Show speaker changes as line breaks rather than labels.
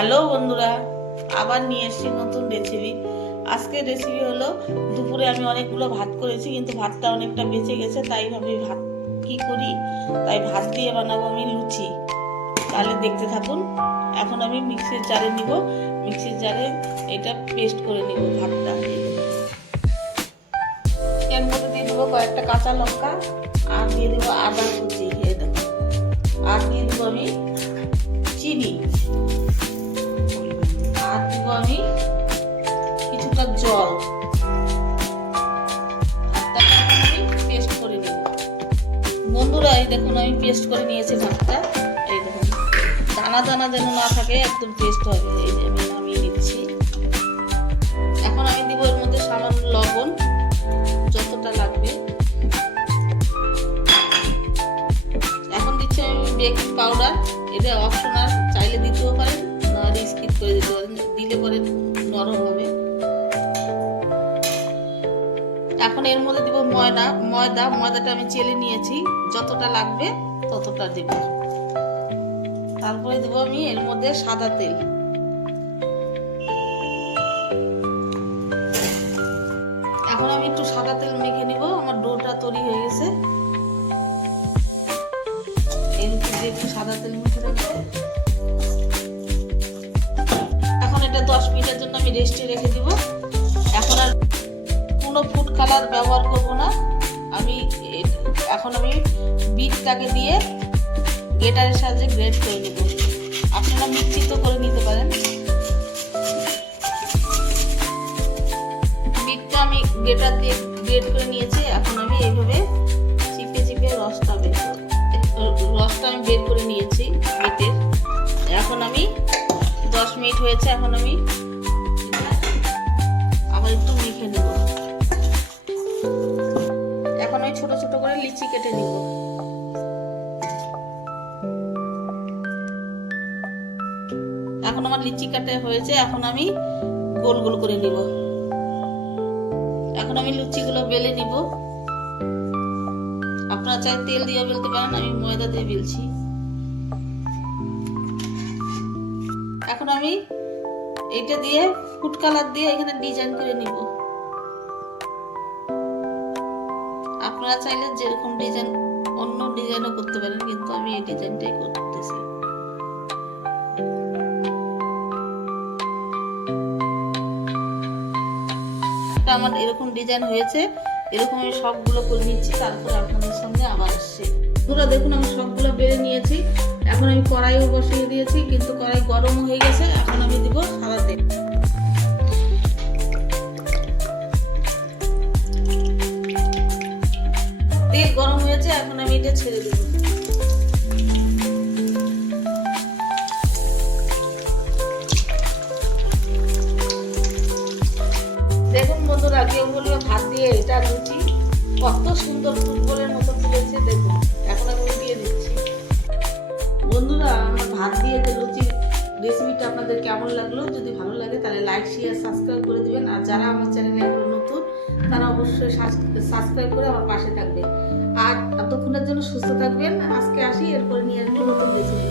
Hello বন্ধুরা, আবার নিয়ে এসেছি নতুন রেসিপি আজকের রেসিপি হলো, দুপুরে আমি অনেকগুলো ভাত করেছি, কিন্তু ভাতটা অনেকটা বেঁচে গেছে, তাই ভাবি ভাত কি করি? তাই ভাত দিয়ে বানাবো আমি লুচি। তাহলে দেখতে থাকুন, এখন আমি মিক্সির জারে নিব। মিক্সির জারে এটা পেস্ট করে নিব ভাতটা। এর মধ্যে দিয়ে দেবো কয়েকটা কাঁচা লঙ্কা, আর দিয়ে দেবো আদা কুচি, এই দেখুন। আর দিয়ে পেস্ট করে নেব। বন্ধুরা, এই দেখুন, আমি পেস্ট করে নিয়েছি ভাতটা। এই দেখুন, দানা দানা যেন না থাকে, একদম পেস্ট হবে এই আমি নামিয়ে নিচ্ছি। এখন আমি দিব এর মধ্যে সামান্য লবণ, যতটা লাগবে। এখন দিচ্ছি আমি বেকিং পাউডার। এটা অপশনাল চাইলে দিতেও পারেন নাহলে স্কিপ করে দিতে পারেন। দিলে পরে নরম হবে। এখন এর মধ্যে দিব ময়দা। ময়দা, ময়দাটা আমি চেলে নিয়েছি। যতটা লাগবে ততটা দেব। তারপরে দেব আমি এর মধ্যে সাদা তেল। এখন আমি একটু সাদা তেল মেখে নিব। আমার ডোটা তৈরি হয়ে গেছে। এর একটু সাদা তেল এখন এটা দশ মিনিটের জন্য আমি রেস্টে রেখে দিব। কালার ব্যবহার করব না। আমি এখন আমি বিটটাকে দিয়ে গেটারের সাহায্যে গ্রেড করে নেব। আপনারা মিক্সিতে করে নিতে পারেন। বিটটা আমি গেটার দিয়ে গ্রেড করে নিয়েছি। এখন আমি এইভাবে চিপে চিপে রসটা বের। রসটা আমি বের করে নিয়েছি বিটের। এখন আমি দশ মিনিট হয়েছে। এখন আমি আবার একটু মেখে নেব। লিচি কেটে নিব। এখন আমার লিচি কাটে হয়েছে, এখন আমি গোল গোল করে নিব। এখন আমি লুচিগুলো বেলে নিব। আপনারা চাই তেল দিয়ে বেলতে পারেন, আমি ময়দা দিয়ে বেলছি। এখন আমি এটা দিয়ে ফুড কালার দিয়ে এখানে ডিজাইন করে নিব। আপনারা চাইলে যেরকম ডিজাইন অন্য ডিজাইনও করতে পারেন, কিন্তু আমি এই ডিজাইনটাই করতেছি। আমার এরকম ডিজাইন হয়েছে, এরকম আমি সবগুলো করে নিচ্ছি, তারপরে আপনাদের সঙ্গে আবার আসছি। পুরো দেখুন, আমি সবগুলো বেড়ে নিয়েছি। এখন আমি কড়াইও বসিয়ে দিয়েছি, কিন্তু কড়াই গরম হয়ে গেছে, এখন আমি দিব তেল গরম হয়েছে, এখন আমি এটা ছেড়ে দেবো। দেখুন বন্ধুরা কেউ বলবে ভাত দিয়ে এটা লুচি, কত সুন্দর ফুটবলের মতো ফুলেছে দেখুন, এখন আমি উঠিয়ে দিচ্ছি। বন্ধুরা, আমার ভাত দিয়ে যে লুচির রেসিপিটা আপনাদের কেমন লাগল, যদি ভালো লাগে তাহলে লাইক শেয়ার সাবস্ক্রাইব করে দিবেন। আর যারা আমার চ্যানেলে এখনও নতুন, তারা অবশ্যই সাবস্ক্রাইব করে আমার পাশে থাকবে আর ততক্ষণের জন্য সুস্থ থাকবেন। আজকে আসি এরপরে নিয়ে আসব নতুন রেসিপি।